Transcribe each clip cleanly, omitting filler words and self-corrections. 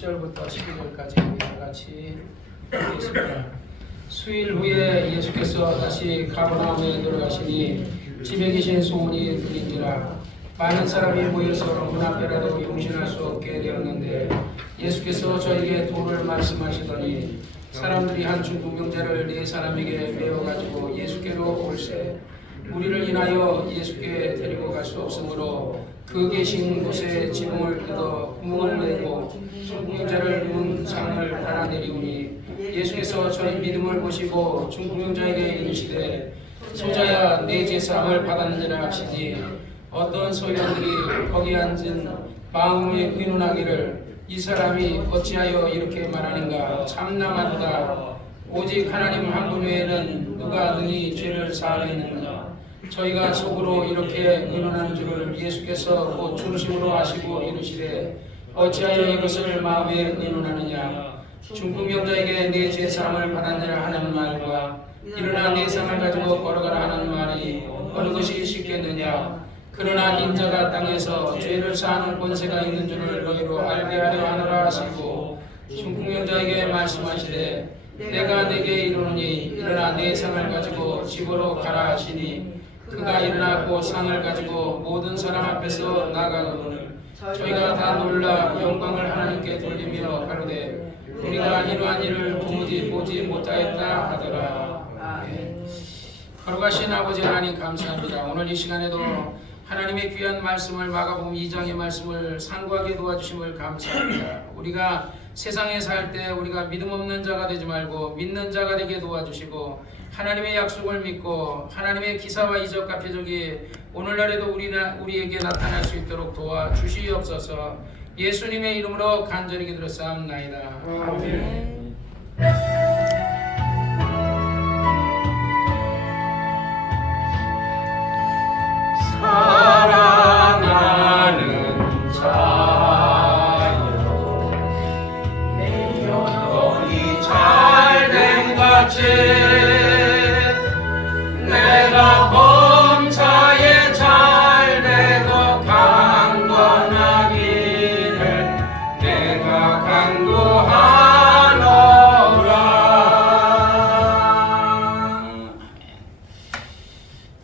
1절부터 12절까지 우리 다 같이 읽겠습니다. 수일 후에 예수께서 다시 가버나움에 들어가시니 집에 계신 소문이 들린지라 많은 사람이 모여서 문 앞에라도 용신할 수 없게 되었는데 예수께서 저에게 도를 말씀하시더니 사람들이 한 중풍병자를 네 사람에게 메어가지고 예수께로 올세 우리를 인하여 예수께 데리고 갈 수 없으므로 그 계신 곳에 지붕을 뜯어 구멍을 내고 중풍병자를 누운 상을 달아내리우니 예수께서 저희 믿음을 보시고 중풍병자에게 이르시되 소자야 내 제사함을 받았느니라 하시니 어떤 서기관들이 거기 앉은 마음에 의논하기를 이 사람이 어찌하여 이렇게 말하는가 참나마도다 오직 하나님 한 분 외에는 누가 능히 죄를 사하겠느냐 저희가 속으로 이렇게 의논하는 줄을 예수께서 곧 중심으로 아시고 이르시되 어찌하여 이것을 마음에 의논하느냐 중풍병자에게 내 제사함을 받았느라 하는 말과 일어나 내 상을 가지고 걸어가라 하는 말이 어느 것이 쉽겠느냐 그러나 인자가 땅에서 죄를 사하는 권세가 있는 줄을 너희로 알게 하려 하노라 하시고 중풍병자에게 말씀하시되 내가 내게 이르노니 일어나 내 상을 가지고 집으로 가라 하시니 그가 일어나고 상을 가지고 모든 사람 앞에서 나가거늘 저희가 다 놀라 영광을 하나님께 돌리며 가로되 우리가 이러한 일을 도무지 보지 못하였다 하더라. 아멘. 거룩하신 아버지 하나님 감사합니다. 오늘 이 시간에도 하나님의 귀한 말씀을 마가복음 2장의 말씀을 상고하게 도와주심을 감사합니다. 우리가 세상에 살 때 우리가 믿음 없는 자가 되지 말고 믿는 자가 되게 도와주시고 하나님의 약속을 믿고 하나님의 기사와 이적과 표적이 오늘날에도 우리에게 나타날 수 있도록 도와주시옵소서. 예수님의 이름으로 간절히 기도드렸사옵나이다. 아멘. 사랑하는 자여 내 영혼이 잘된 같이 내가 범사에 잘되고 강건하기를 내가 간구하노라.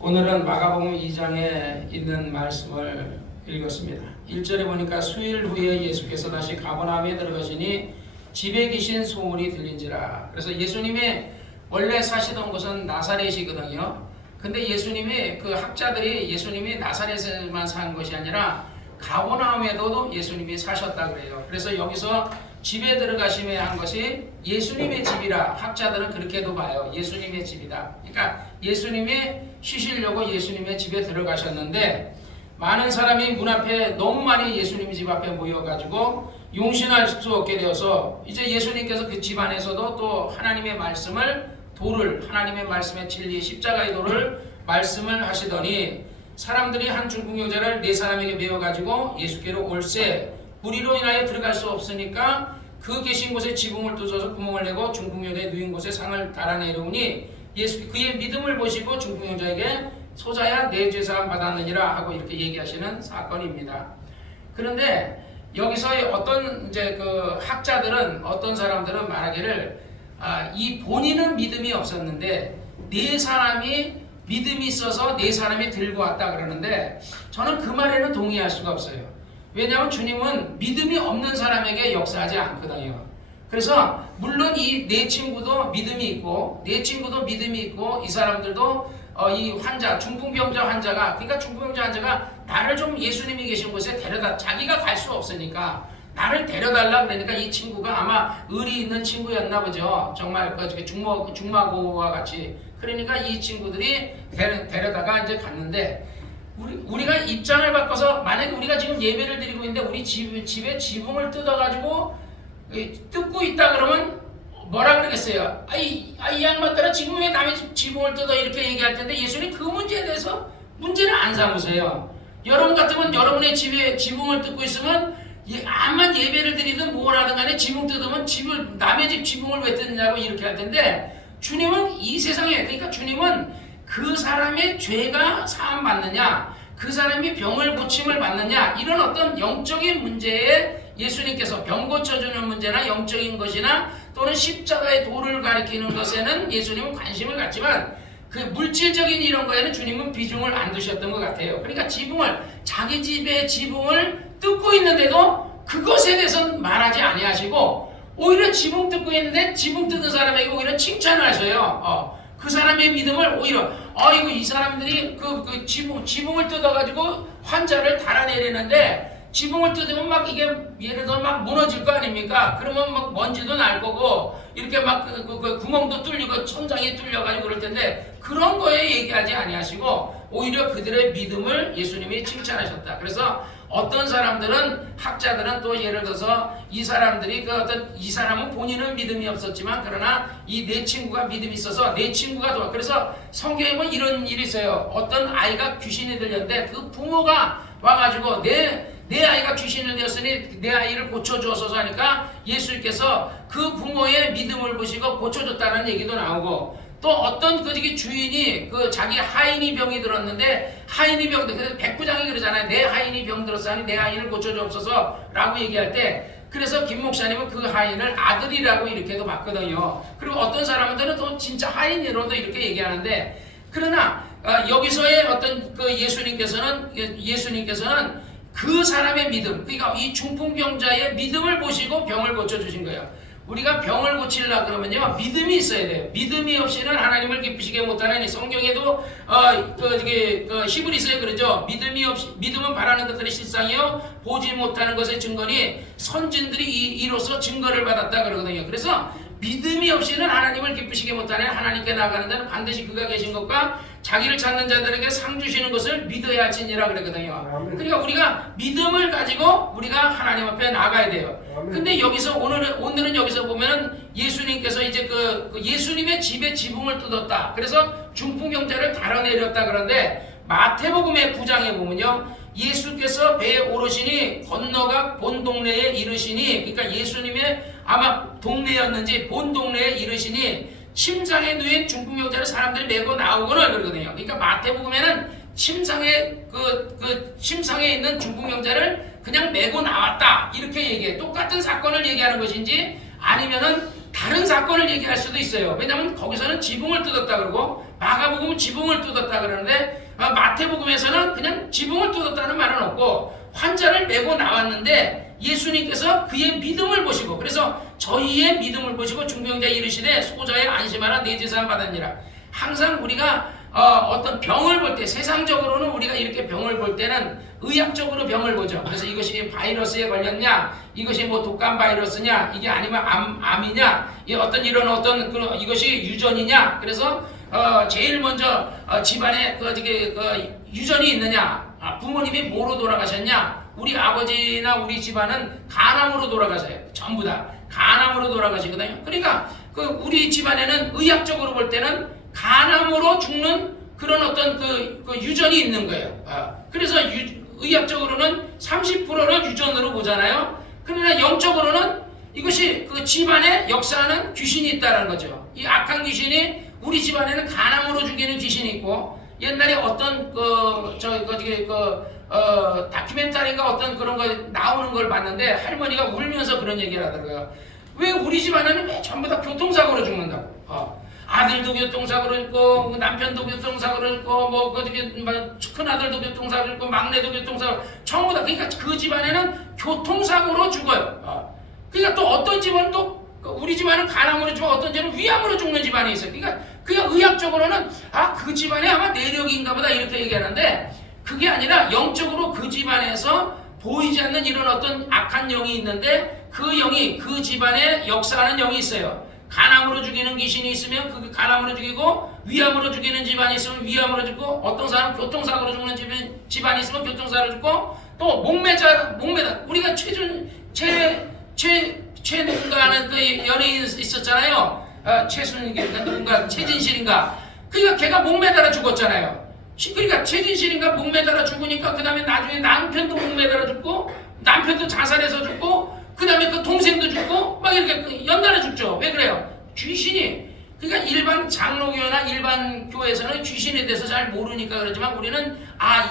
오늘은 마가복음 2장에 있는 말씀을 읽었습니다. 1절에 보니까 수일 후에 예수께서 다시 가버나움에 들어가시니 집에 계신 소문이 들린지라. 그래서 예수님이 원래 사시던 곳은 나사렛이거든요. 근데 예수님이 그 학자들이 예수님이 나사렛에만 산 것이 아니라 가버나움에도 예수님이 사셨다 그래요. 그래서 여기서 집에 들어가심에 한 것이 예수님의 집이라 학자들은 그렇게도 봐요. 예수님의 집이다. 그러니까 예수님이 쉬시려고 예수님의 집에 들어가셨는데 많은 사람이 문 앞에 너무 많이 예수님 집 앞에 모여가지고 용신할 수 없게 되어서 이제 예수님께서 그 집 안에서도 또 하나님의 말씀을 도를 하나님의 말씀의 진리 십자가의 도를 말씀을 하시더니 사람들이 한 중풍병자를 네 사람에게 메어가지고 예수께로 올세 무리로 인하여 들어갈 수 없으니까 그 계신 곳에 지붕을 뚫어서 구멍을 내고 중풍병자의 누인 곳에 상을 달아내려오니 예수 그의 믿음을 보시고 중풍병자에게 소자야 내 죄사함 받았느니라 하고 이렇게 얘기하시는 사건입니다. 그런데 여기서 어떤 이제 그 학자들은 어떤 사람들은 말하기를 이 본인은 믿음이 없었는데 네 사람이 믿음이 있어서 네 사람이 들고 왔다 그러는데 저는 그 말에는 동의할 수가 없어요. 왜냐하면 주님은 믿음이 없는 사람에게 역사하지 않거든요. 그래서 물론 이 네 친구도 믿음이 있고 네 친구도 믿음이 있고 이 사람들도 이 환자 중풍병자 환자가 그러니까 중풍병자 환자가 나를 좀 예수님이 계신 곳에 데려다 자기가 갈 수 없으니까 나를 데려달라 그러니까 이 친구가 아마 의리 있는 친구였나 보죠. 정말 그 중마고와 같이 그러니까 이 친구들이 데려다가 이제 갔는데 우리가 입장을 바꿔서 만약에 우리가 지금 예배를 드리고 있는데 우리 집에 지붕을 뜯어가지고 뜯고 있다 그러면 뭐라 그러겠어요? 이 양반들아 지금 왜 남의 지붕을 뜯어 이렇게 얘기할 텐데 예수님 그 문제에 대해서 문제를 안 삼으세요. 여러분 같으면 여러분의 집에 지붕을 뜯고 있으면 암만 예배를 드리든 뭘 하든 간에 지붕 뜯으면 남의 집 지붕을 왜 뜯느냐고 이렇게 할 텐데 주님은 이 세상에 그러니까 주님은 그 사람의 죄가 사함 받느냐 그 사람이 병을 고침을 받느냐 이런 어떤 영적인 문제에 예수님께서 병 고쳐주는 문제나 영적인 것이나 또는 십자가의 도를 가리키는 것에는 예수님은 관심을 갖지만 그 물질적인 이런 거에는 주님은 비중을 안 두셨던 것 같아요. 그러니까 지붕을, 자기 집의 지붕을 뜯고 있는데도 그것에 대해서는 말하지 아니하시고 오히려 지붕 뜯고 있는데 지붕 뜯은 사람에게 오히려 칭찬을 하셔요. 그 사람의 믿음을 오히려 이거 이 사람들이 그 지붕을 뜯어가지고 환자를 달아내리는데 지붕을 뜯으면 막 이게 예를 들어 막 무너질 거 아닙니까? 그러면 막 먼지도 날 거고 이렇게 막 그 구멍도 뚫리고 천장이 뚫려가지고 그럴 텐데 그런 거에 얘기하지 아니하시고 오히려 그들의 믿음을 예수님이 칭찬하셨다. 그래서 어떤 사람들은 학자들은 또 예를 들어서 이 사람들이 이 사람은 본인은 믿음이 없었지만 그러나 이 내 친구가 믿음이 있어서 내 친구가 도와. 그래서 성경에 보면 이런 일이 있어요. 어떤 아이가 귀신이 들렸는데 그 부모가 와가지고 내 아이가 귀신을 되었으니 내 아이를 고쳐주었소서 하니까 예수님께서 그 부모의 믿음을 보시고 고쳐줬다는 얘기도 나오고 또 어떤 그 주인이 그 자기 하인이 병이 들었는데 하인이 그래서 백부장이 그러잖아요. 내 하인이 병 들었으니 내 하인을 고쳐주옵소서 라고 얘기할 때 그래서 김 목사님은 그 하인을 아들이라고 이렇게도 봤거든요. 그리고 어떤 사람들은 또 진짜 하인으로도 이렇게 얘기하는데 그러나 여기서의 어떤 그 예수님께서는 그 사람의 믿음, 그러니까 이 중풍병자의 믿음을 보시고 병을 고쳐주신 거예요. 우리가 병을 고치려고 그러면요 믿음이 있어야 돼요. 믿음이 없이는 하나님을 기쁘시게 못하는 성경에도 히브리서에 그러죠. 믿음은 바라는 것들의 실상이요 보지 못하는 것의 증거니 선진들이 이로써 증거를 받았다 그러거든요. 그래서 믿음이 없이는 하나님을 기쁘시게 못하는 하나님께 나아가는 자는 반드시 그가 계신 것과 자기를 찾는 자들에게 상 주시는 것을 믿어야 할지니라 그랬거든요. 그러니까 우리가 믿음을 가지고 우리가 하나님 앞에 나가야 돼요. 근데 여기서 오늘은 여기서 보면은 예수님께서 이제 그 예수님의 집에 지붕을 뜯었다. 그래서 중풍병자를 달아내렸다 그런데 마태복음의 9장에 보면요. 예수께서 배에 오르시니 건너가 본 동네에 이르시니 그러니까 예수님의 아마 동네였는지 본 동네에 이르시니 침상에 누인 중풍병자를 사람들이 메고 나오거나 그러거든요. 그러니까 마태복음에는 침상에 침상에 있는 중풍병자를 그냥 메고 나왔다 이렇게 얘기해. 똑같은 사건을 얘기하는 것인지 아니면은 다른 사건을 얘기할 수도 있어요. 왜냐하면 거기서는 지붕을 뜯었다 그러고 마가복음은 지붕을 뜯었다 그러는데 마태복음에서는 그냥 지붕을 뜯었다는 말은 없고 환자를 메고 나왔는데 예수님께서 그의 믿음을 보시고 그래서 저희의 믿음을 보시고 중병자에 이르시되 소자에 안심하라 내 제사함 받았니라. 항상 우리가 어떤 병을 볼 때 세상적으로는 우리가 이렇게 병을 볼 때는 의학적으로 병을 보죠. 그래서 이것이 바이러스에 걸렸냐, 이것이 뭐 독감 바이러스냐, 이게 아니면 암이냐, 이것이 유전이냐. 그래서 제일 먼저 집안에 유전이 있느냐, 부모님이 뭐로 돌아가셨냐. 우리 아버지나 우리 집안은 간암으로 돌아가셔요. 전부 다 간암으로 돌아가시거든요. 그러니까 우리 집안에는 의학적으로 볼 때는 간암으로 죽는 그런 어떤 그 유전이 있는 거예요. 그래서 의학적으로는 30%를 유전으로 보잖아요. 그러나 영적으로는 이것이 그 집안에 역사하는 귀신이 있다는 거죠. 이 악한 귀신이 우리 집안에는 간암으로 죽이는 귀신이 있고 옛날에 어떤 다큐멘터리가 어떤 그런 거 나오는 걸 봤는데 할머니가 울면서 그런 얘기를 하더라고요. 왜 우리 집안에는 왜 전부 다 교통사고로 죽는다고? 아들도 교통사고로 죽고 남편도 교통사고로 죽고 큰 아들도 교통사고로 죽고 막내도 교통사고로 전부 다 그러니까 그 집안에는 교통사고로 죽어요. 그러니까 또 어떤 집안은 또 우리 집안은 간암으로 죽고 어떤 집안은 위암으로 죽는 집안이 있어요. 그러니까 의학적으로는 그 집안에 아마 내력인가 보다 이렇게 얘기하는데 그게 아니라 영적으로 그 집안에서 보이지 않는 이런 어떤 악한 영이 있는데 그 영이 그 집안에 역사하는 영이 있어요. 간암으로 죽이는 귀신이 있으면 그 간암으로 죽이고 위암으로 죽이는 집안이 있으면 위암으로 죽고 어떤 사람은 교통사고로 죽는 집안이 있으면 교통사고로 죽고 또 목매다 우리가 누군가 하는 그 연예인 있었잖아요. 최순인가 누군가 최진실인가 그러니까 걔가 목매달아 죽었잖아요. 그러니까 최진실인가 목매달아 죽으니까 그 다음에 나중에 남편도 목매달아 죽고 남편도 자살해서 죽고 그 다음에 그 동생도 죽고 막 이렇게 연달아 죽죠. 왜 그래요? 귀신이 그러니까 일반 장로교나 일반 교회에서는 귀신에 대해서 잘 모르니까 그러지만 우리는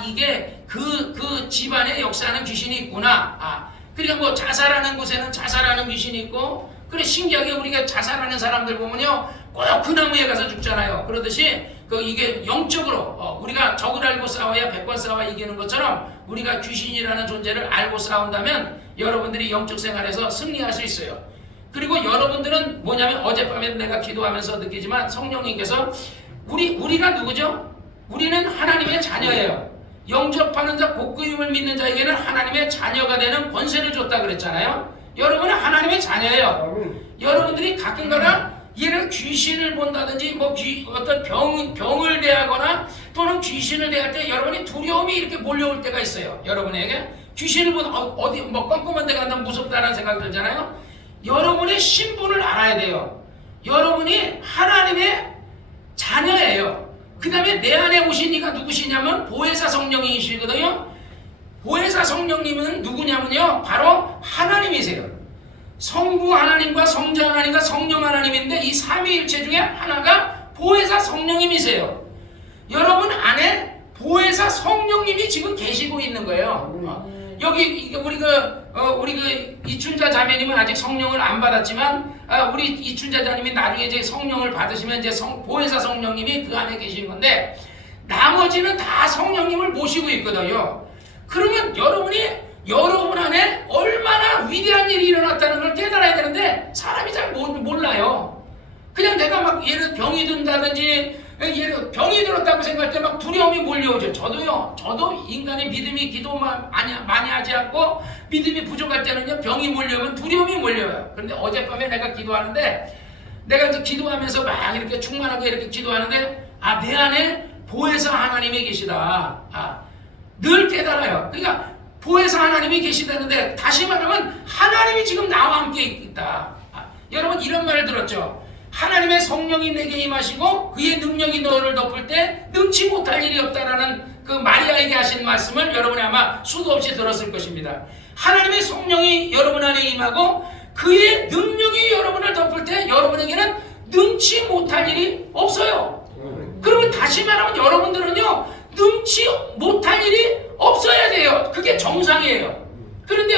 이게 그 집안에 역사하는 귀신이 있구나. 그러니까 뭐 자살하는 곳에는 자살하는 귀신이 있고, 그래 신기하게 우리가 자살하는 사람들 보면요 꼭 그 나무에 가서 죽잖아요. 그러듯이 이게 영적으로 우리가 적을 알고 싸워야 100번 싸워 이기는 것처럼 우리가 귀신이라는 존재를 알고 싸운다면 여러분들이 영적 생활에서 승리할 수 있어요. 그리고 여러분들은 뭐냐면 어젯밤에 내가 기도하면서 느끼지만 성령님께서 우리가 누구죠? 우리는 하나님의 자녀예요. 영접하는 자 복그림을 믿는 자에게는 하나님의 자녀가 되는 권세를 줬다 그랬잖아요. 여러분은 하나님의 자녀예요. 여러분들이 가끔가다 얘는 귀신을 본다든지 뭐 어떤 병을 대하거나 또는 귀신을 대할 때 여러분이 두려움이 이렇게 몰려올 때가 있어요. 여러분에게 귀신을 보면 어디 뭐 껌껌한 데 간다면 무섭다는 생각이 들잖아요. 여러분의 신분을 알아야 돼요. 여러분이 하나님의 자녀예요. 그 다음에 내 안에 오신 이가 누구시냐면 보혜사 성령이시거든요. 보혜사 성령님은 누구냐면요 바로 하나님이세요. 성부 하나님과 성자 하나님과 성령 하나님인데 이 삼위일체 중에 하나가 보혜사 성령님이세요. 여러분 안에 보혜사 성령님이 지금 계시고 있는 거예요. 여기 우리 이춘자 자매님은 아직 성령을 안 받았지만 우리 이춘자 자매님이 나중에 이제 성령을 받으시면 이제 보혜사 성령님이 그 안에 계신 건데 나머지는 다 성령님을 모시고 있거든요. 그러면 여러분 안에 얼마나 위대한 일이 일어났다는 걸 깨달아야 되는데 사람이 잘 몰라요. 그냥 내가 막 예를 병이 든다든지 병이 들었다고 생각할 때 막 두려움이 몰려오죠. 저도 인간의 믿음이 기도 많이 하지 않고 믿음이 부족할 때는요 병이 몰려오면 두려움이 몰려요. 그런데 어젯밤에 내가 기도하는데 내가 이제 기도하면서 막 이렇게 충만하게 이렇게 기도하는데 내 안에 보혜사 하나님이 계시다. 늘 깨달아요. 그러니까 보혜사 하나님이 계시다는데 다시 말하면 하나님이 지금 나와 함께 있다. 여러분 이런 말을 들었죠. 하나님의 성령이 내게 임하시고 그의 능력이 너를 덮을 때 능치 못할 일이 없다라는 그 마리아에게 하신 말씀을 여러분이 아마 수도 없이 들었을 것입니다. 하나님의 성령이 여러분 안에 임하고 그의 능력이 여러분을 덮을 때 여러분에게는 능치 못할 일이 없어요. 그러면 다시 말하면 여러분들은요 능치 못할 일이 없어야 돼요. 그게 정상이에요. 그런데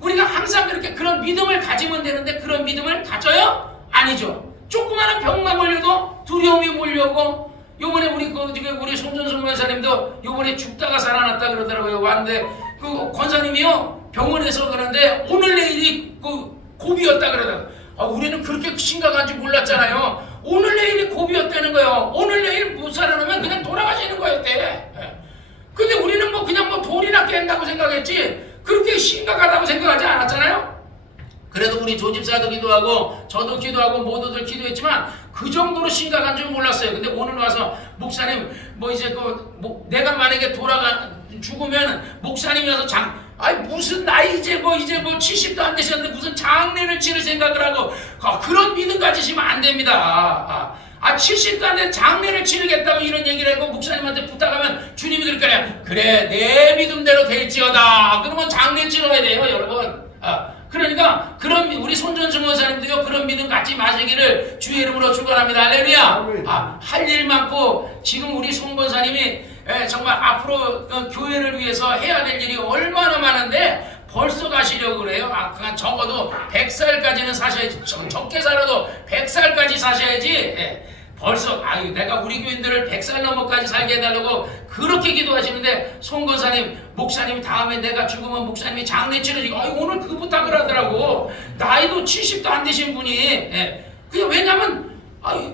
우리가 항상 그렇게 그런 믿음을 가지면 되는데 그런 믿음을 가져요? 아니죠. 조그마한 병만 걸려도 두려움이 몰려오고 요번에 우리 손전수 권사님도 요번에 죽다가 살아났다 그러더라고요. 왔는데 그 권사님이요 병원에서 그러는데 오늘 내일이 고비였다 그러더라고요. 우리는 그렇게 심각한 줄 몰랐잖아요. 오늘 내일이 고비였다는 거예요. 오늘 내일 못 살아나면 그냥 돌아가시는 거였대. 근데 우리는 그냥 돌이나 깬다고 생각했지 그렇게 심각하다고 생각하지 않았잖아요. 그래도 우리 조집사도 기도하고 저도 기도하고 모두들 기도했지만 그 정도로 심각한 줄 몰랐어요. 근데 오늘 와서 목사님 내가 만약에 죽으면 목사님이 와서 무슨 나이 이제 70도 안 되셨는데 무슨 장례를 치를 생각을 하고 그런 믿음 가지시면 안 됩니다. 70도 안 된 장례를 치르겠다고 이런 얘기를 하고 목사님한테 부탁하면 주님이 그럴 거예요. 그래 내 믿음대로 될지어다. 그러면 장례 치러야 돼요 여러분. 그러니까 우리 손전수 권사님도요 그런 믿음 갖지 마시기를 주의 이름으로 축원합니다. 할렐루야. 할 일 많고 지금 우리 손 권사님이 정말 앞으로 교회를 위해서 해야 될 일이 얼마나 많은데 벌써 가시려고 그래요. 그냥 적어도 100살까지는 사셔야지. 적게 살아도 100살까지 사셔야지. 벌써 내가 우리 교인들을 100살 넘어까지 살게 해달라고 그렇게 기도하시는데 손 권사님 목사님 다음에 내가 죽으면 목사님이 장례 치러지고 오늘 그 부탁을 하더라고. 나이도 70도 안 되신 분이. 그냥 왜냐면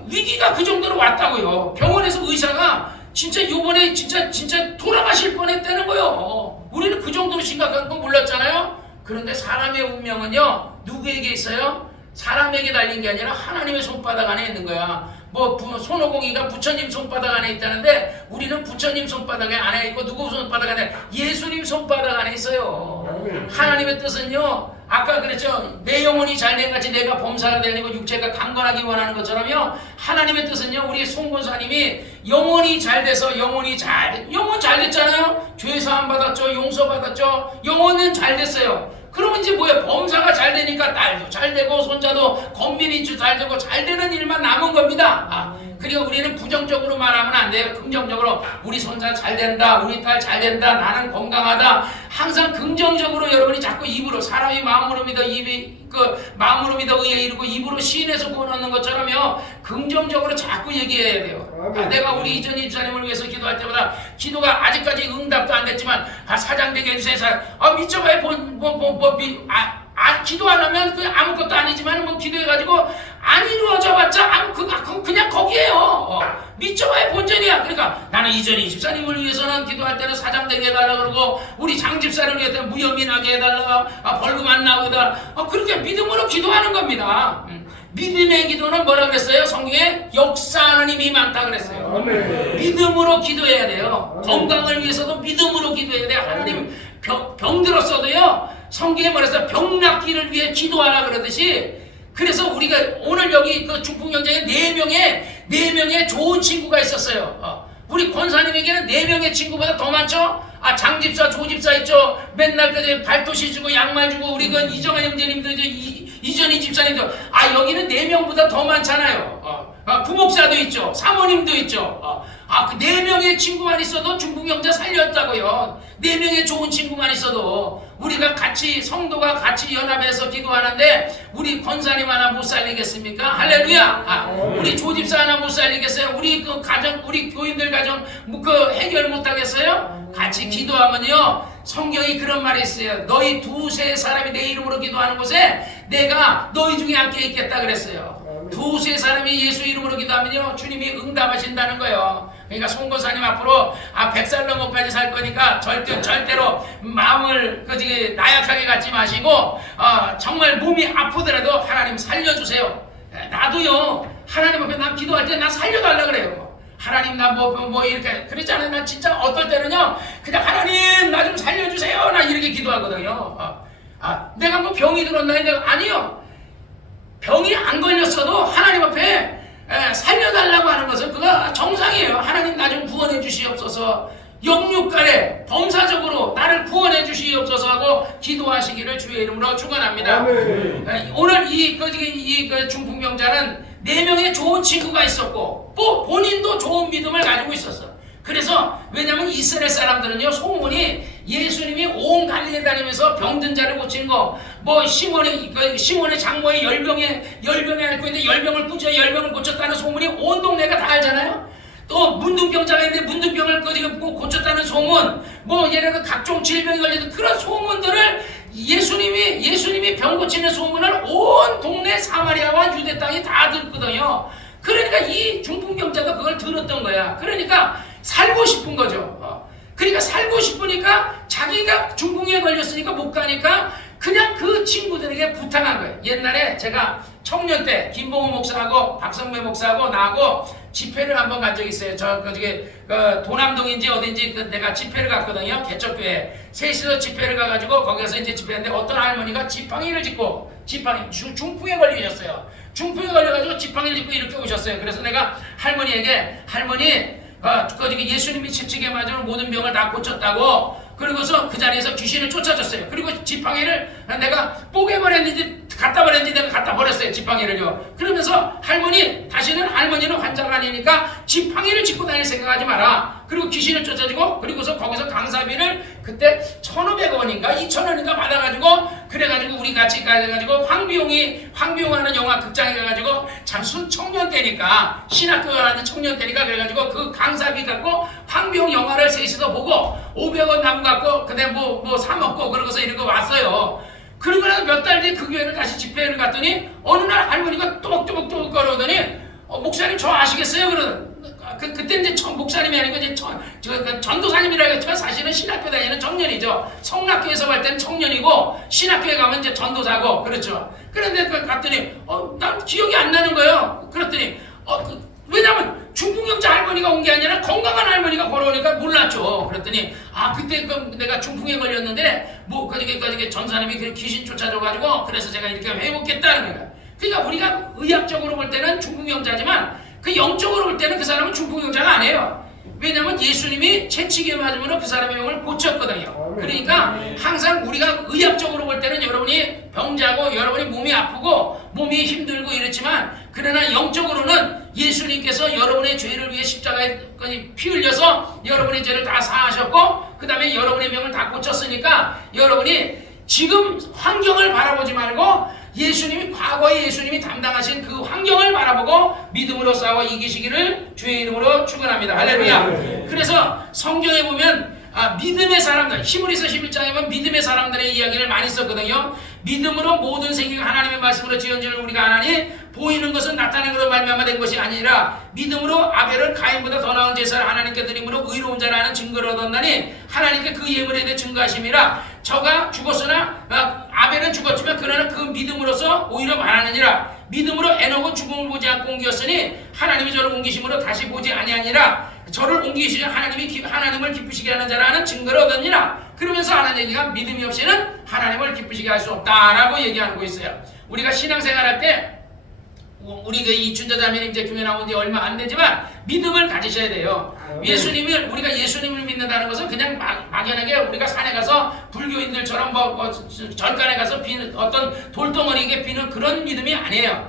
위기가 그 정도로 왔다고요. 병원에서 의사가 진짜 요번에 진짜 돌아가실 뻔했다는 거예요. 우리는 그 정도로 심각한 건 몰랐잖아요. 그런데 사람의 운명은요 누구에게 있어요? 사람에게 달린 게 아니라 하나님의 손바닥 안에 있는 거야. 손오공이가 부처님 손바닥 안에 있다는데 우리는 부처님 손바닥 안에 있고 누구 손바닥 안에? 예수님 손바닥 안에 있어요. 하나님의 뜻은요 아까 그랬죠. 내 영혼이 잘된 같이 내가 범사가 되고 육체가 강건하기 원하는 것처럼요 하나님의 뜻은요 우리 송권사님이 영혼이 잘 돼서 영혼 잘 됐잖아요. 죄 사함 받았죠. 용서 받았죠. 영혼은 잘 됐어요. 그러면 이제 범사가 잘 되니까 딸도 잘 되고 손자도 건민인주 잘 되고 잘 되는 일만 남은 겁니다. 그리고 우리는 부정적으로 말하면 안 돼요. 긍정적으로 우리 손자 잘 된다, 우리 딸 잘 된다, 나는 건강하다. 항상 긍정적으로 여러분이 자꾸 입으로 사람이 마음으로 믿어 마음으로 믿어 의에 이르고 입으로 시인해서 구원 얻는 것처럼요. 긍정적으로 자꾸 얘기해야 돼요. 내가 우리 이전희 집사님을 위해서 기도할 때마다 기도가 아직까지 응답도 안 됐지만 사장 되게 해주세요. 미쳐봐야 기도 안 하면 아무것도 아니지만 기도해가지고 안 이루어져봤자 그냥 거기에요. 믿져봐야 본전이야. 그러니까 나는 이전희 집사님을 위해서는 기도할 때는 사장 되게 해달라 그러고 우리 장 집사를 위해서 무혐의 나게 해달라, 벌금 안 나오게 해달라. 그렇게 믿음으로 기도하는 겁니다. 믿음의 기도는 뭐라 그랬어요? 성경에 역사하는 힘이 많다 그랬어요. 아멘. 믿음으로 기도해야 돼요. 건강을 위해서도 믿음으로 기도해야 돼요. 하나님 병 들었어도요. 성경에 뭐랬어요? 병 낫기를 위해 기도하라 그러듯이. 그래서 우리가 오늘 여기 그 중풍병장에 4명의 좋은 친구가 있었어요. 우리 권사님에게는 4명의 친구보다 더 많죠? 장집사, 조집사 있죠? 맨날 발도시 주고 양말 주고 우리 그 이정환 형제님도 이전희 집사님도 여기는 4명보다 더 많잖아요. 부목사도 있죠. 사모님도 있죠. 그 4명의 친구만 있어도 중풍병자 살렸다고요. 4명의 좋은 친구만 있어도 우리가 같이 성도가 같이 연합해서 기도하는데 우리 권사님 하나 못 살리겠습니까? 할렐루야. 우리 조집사 하나 못 살리겠어요? 우리 그 가정, 우리 교인들 가정 해결 못 하겠어요? 같이 기도하면요. 성경이 그런 말이 있어요. 너희 2-3 사람이 내 이름으로 기도하는 곳에 내가 너희 중에 함께 있겠다 그랬어요. 2-3 사람이 예수 이름으로 기도하면요. 주님이 응답하신다는 거예요. 그러니까 송고사님 앞으로 100살 넘어까지 살 거니까 절대로 마음을 나약하게 갖지 마시고 정말 몸이 아프더라도 하나님 살려주세요. 나도요. 하나님 앞에 난 기도할 때 나 살려달라 그래요. 하나님 나 이렇게 그랬잖아요. 난 진짜 어떨 때는요. 그냥 하나님 나 좀 살려주세요. 나 이렇게 기도하거든요. 내가 병이 들었나 했는데 아니요. 병이 안 걸렸어도 하나님 앞에 살려달라고 하는 것은 그거 정상이에요. 하나님 나 좀 구원해 주시옵소서. 영육간에 범사적으로 나를 구원해 주시옵소서 하고 기도하시기를 주의 이름으로 축원합니다. 오늘 이 중풍병자는 4명의 좋은 친구가 있었고 또 본인도 좋은 믿음을 가지고 있었어. 그래서 왜냐면 이스라엘 사람들은요 소문이 예수님이 온 갈릴리 다니면서 병든 자를 고치는 거 시몬의 장모의 열병에 앓고 있는데 열병을 꾸져 10병을 고쳤다는 소문이 온 동네가 다 알잖아요. 또 문둥병자가 있는데 문둥병을 고쳤다는 소문, 예를 들어 각종 질병이 걸리는 그런 소문들을 예수님이 병 고치는 소문을 온 동네 사마리아와 유대 땅이 다 듣거든요. 그러니까 이 중풍병자가 그걸 들었던 거야. 그러니까 살고 싶은 거죠. 그러니까 살고 싶으니까 자기가 중풍에 걸렸으니까 못 가니까 그냥 그 친구들에게 부탁한 거예요. 옛날에 제가 청년 때 김봉우 목사하고 박성배 목사하고 나하고 집회를 한번 간 적이 있어요. 도남동인지 어딘지 내가 집회를 갔거든요. 개척교회. 셋이서 집회를 가가지고 거기서 이제 집회했는데 어떤 할머니가 지팡이를 짚고 중풍에 걸리셨어요. 중풍에 걸려가지고 지팡이를 짚고 이렇게 오셨어요. 그래서 내가 할머니에게 예수님이 채찍에 맞으러 모든 병을 다 고쳤다고 그리고서 그 자리에서 귀신을 쫓아줬어요. 그리고 지팡이를 내가 뽀개버렸는지 갖다 버렸는지 내가 갖다 버렸어요. 지팡이를요. 그러면서 다시는 할머니는 환자가 아니니까 지팡이를 짚고 다닐 생각하지 마라. 그리고 귀신을 쫓아주고 그리고서 거기서 강사비를 그때 1,500원인가 2,000원인가 받아가지고 그래가지고 우리 같이 가가지고 황비용하는 영화 극장에 가가지고 참 청년 때니까 신학교 가는 청년 때니까 그래가지고 그 강사비 갖고 황비용 영화를 셋이서 보고 500원 남은 갖고 그때 사 먹고 그러고서 이렇게 왔어요. 그러고 나서 몇 달 뒤에 그 교회를 다시 집회를 갔더니 어느 날 할머니가 또박또박 걸어오더니 목사님 저 아시겠어요? 그때 이제 목사님이 아니고 이제 전도사님이라고 했지만 사실은 신학교 다니는 청년이죠. 성락교에서 갈 때는 청년이고 신학교에 가면 이제 전도사고 그렇죠. 그런데 갔더니 난 기억이 안 나는 거예요. 그랬더니 왜냐면 중풍병자 할머니가 온 게 아니라 건강한 할머니가 걸어오니까 몰랐죠. 그랬더니 그때 내가 중풍에 걸렸는데 그저께 전사님이 귀신 쫓아줘가지고 그래서 제가 이렇게 회복했다는 거야. 그러니까 우리가 의학적으로 볼 때는 중풍병자지만 그 영적으로 볼 때는 그 사람은 중풍병자가 아니에요. 왜냐면 예수님이 채찍에 맞으므로 그 사람의 병을 고쳤거든요. 그러니까 항상 우리가 의학적으로 볼 때는 여러분이 병자고 여러분이 몸이 아프고 몸이 힘들고 이렇지만 그러나 영적으로는 예수님께서 여러분의 죄를 위해 십자가에 피 흘려서 여러분의 죄를 다 사하셨고 그 다음에 여러분의 병을 다 고쳤으니까 여러분이 지금 환경을 바라보지 말고 예수님이 과거에 예수님이 담당하신 그 환경을 바라보고 믿음으로 싸워 이기시기를 주의 이름으로 축원합니다. 할렐루야. 그래서 성경에 보면 믿음의 사람들, 히브리서 11장에 보면 믿음의 사람들의 이야기를 많이 썼거든요. 믿음으로 모든 생기가 하나님의 말씀으로 지은 줄 우리가 아나니 보이는 것은 나타나는 것으로 말미암아 된 것이 아니라 믿음으로 아벨을 가인보다 더 나은 제사를 하나님께 드림으로 의로운 자라는 증거를 얻었나니 하나님께 그 예물에 대해 증거하심이라. 저가 죽었으나 아벨은 죽었지만 그러나 그 믿음으로서 오히려 말하느니라. 믿음으로 에녹은 죽음을 보지 않고 옮겼으니 하나님이 저를 옮기심으로 다시 보지 아니하니라. 저를 옮기시려 하나님을 기쁘시게 하는 자라는 증거를 얻었니라. 그러면서 하는 얘기가 믿음이 없이는 하나님을 기쁘시게 할 수 없다라고 얘기하는 거 있어요. 우리가 신앙생활 할 때 우리 그 이춘자 자매님 이제 교회 나온 지 얼마 안 되지만 믿음을 가지셔야 돼요. 우리가 예수님을 믿는다는 것은 그냥 막연하게 우리가 산에 가서 불교인들처럼 절간에 가서 비는 어떤 돌덩어리에 비는 그런 믿음이 아니에요.